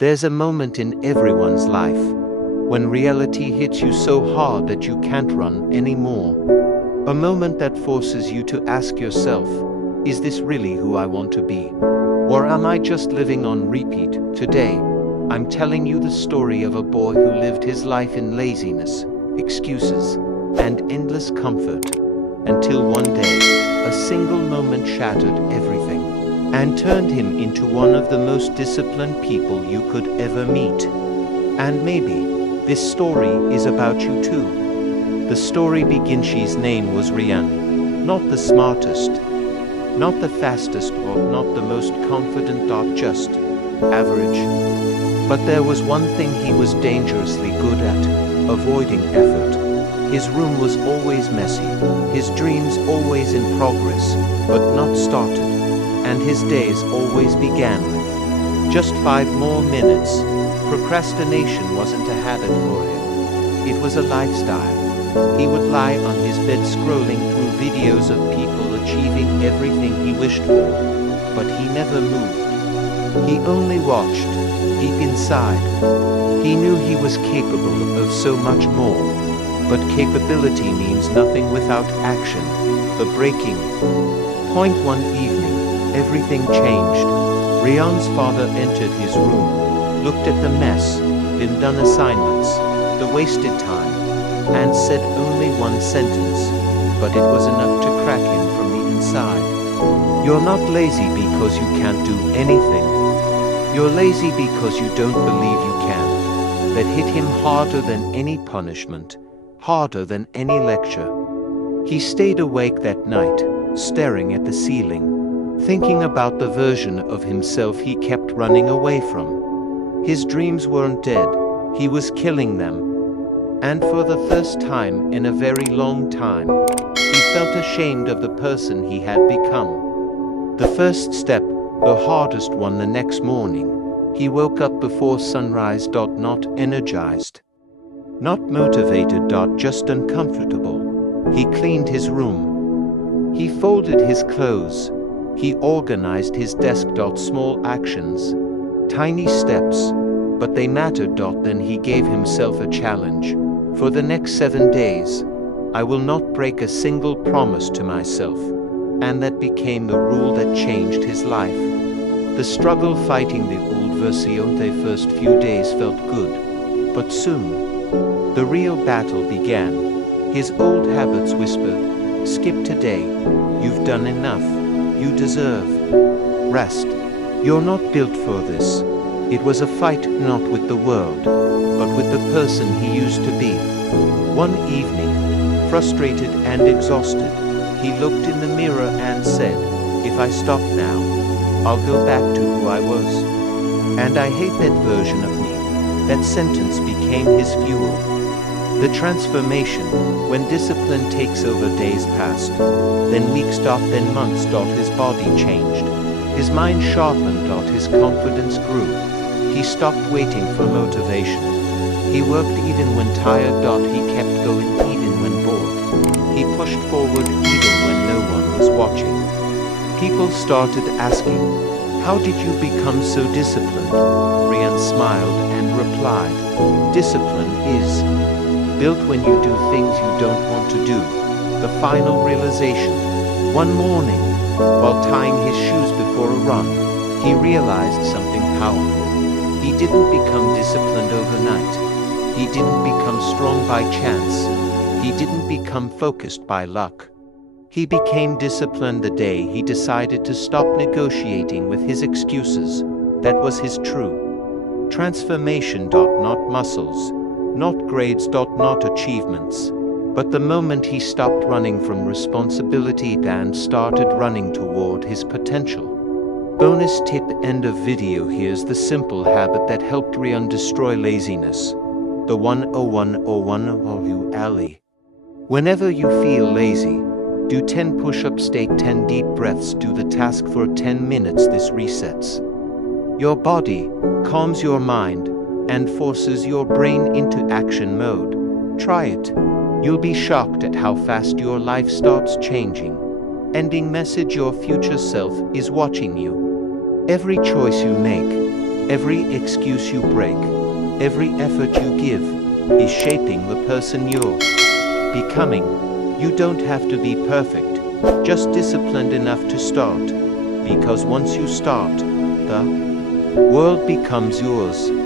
There's a moment in everyone's life when reality hits you so hard that you can't run anymore. A moment that forces you to ask yourself, is this really who I want to be? Or am I just living on repeat? Today, I'm telling you the story of a boy who lived his life in laziness, excuses, and endless comfort, until one day, a single moment shattered everything and turned him into one of the most disciplined people you could ever meet. And maybe this story is about you too. The story begins. His name was Ryan. Not the smartest, not the fastest, or not the most confident, or just average. But there was one thing he was dangerously good at: avoiding effort. His room was always messy, his dreams always in progress, but not started, and his days always began with just 5 more minutes. Procrastination wasn't a habit for him. It was a lifestyle. He would lie on his bed scrolling through videos of people achieving everything he wished for, but he never moved. He only watched. Deep inside, he knew he was capable of so much more. But capability means nothing without action. The breaking point. One evening, everything changed. Ryan's father entered his room, looked at the mess, the undone assignments, the wasted time, and said only one sentence, but it was enough to crack him from the inside. You're not lazy because you can't do anything. You're lazy because you don't believe you can. That hit him harder than any punishment, harder than any lecture. He stayed awake that night, staring at the ceiling, thinking about the version of himself he kept running away from. His dreams weren't dead, he was killing them. And for the first time in a very long time, he felt ashamed of the person he had become. The first step, the hardest one. The next morning, he woke up before sunrise. Not energized, not motivated, just uncomfortable. He cleaned his room. He folded his clothes. He organized his desk. Small actions, tiny steps, but they mattered. Then he gave himself a challenge. For the next 7 days, I will not break a single promise to myself. And that became the rule that changed his life. The struggle fighting the old version. The first few days felt good, but soon, the real battle began. His old habits whispered, skip today, you've done enough, you deserve rest, you're not built for this. It was a fight not with the world, but with the person he used to be. One evening, frustrated and exhausted, he looked in the mirror and said, if I stop now, I'll go back to who I was. And I hate that version of me. That sentence became his fuel. The transformation, when discipline takes over. Days passed, then weeks. Then months. His body changed. His mind sharpened. His confidence grew. He stopped waiting for motivation. He worked even when tired. He kept going even when bored. He pushed forward even when no one was watching. People started asking, how did you become so disciplined? Ryan smiled and replied, discipline is built when you do things you don't want to do. The final realization. One morning, while tying his shoes before a run, he realized something powerful. He didn't become disciplined overnight. He didn't become strong by chance. He didn't become focused by luck. He became disciplined the day he decided to stop negotiating with his excuses. That was his true transformation. Not muscles, not grades. Not achievements, but the moment he stopped running from responsibility and started running toward his potential. Bonus tip. End of video. Here's the simple habit that helped Ryan destroy laziness. The 10101 of you, Ali. Whenever you feel lazy, do 10 push-ups, take 10 deep breaths, do the task for 10 minutes. This resets your body, calms your mind, and forces your brain into action mode. Try it. You'll be shocked at how fast your life starts changing. Ending message. Your future self is watching you. Every choice you make, Every excuse you break, every effort you give, is shaping the person you're becoming. You don't have to be perfect, just disciplined enough to start. Because once you start, the world becomes yours.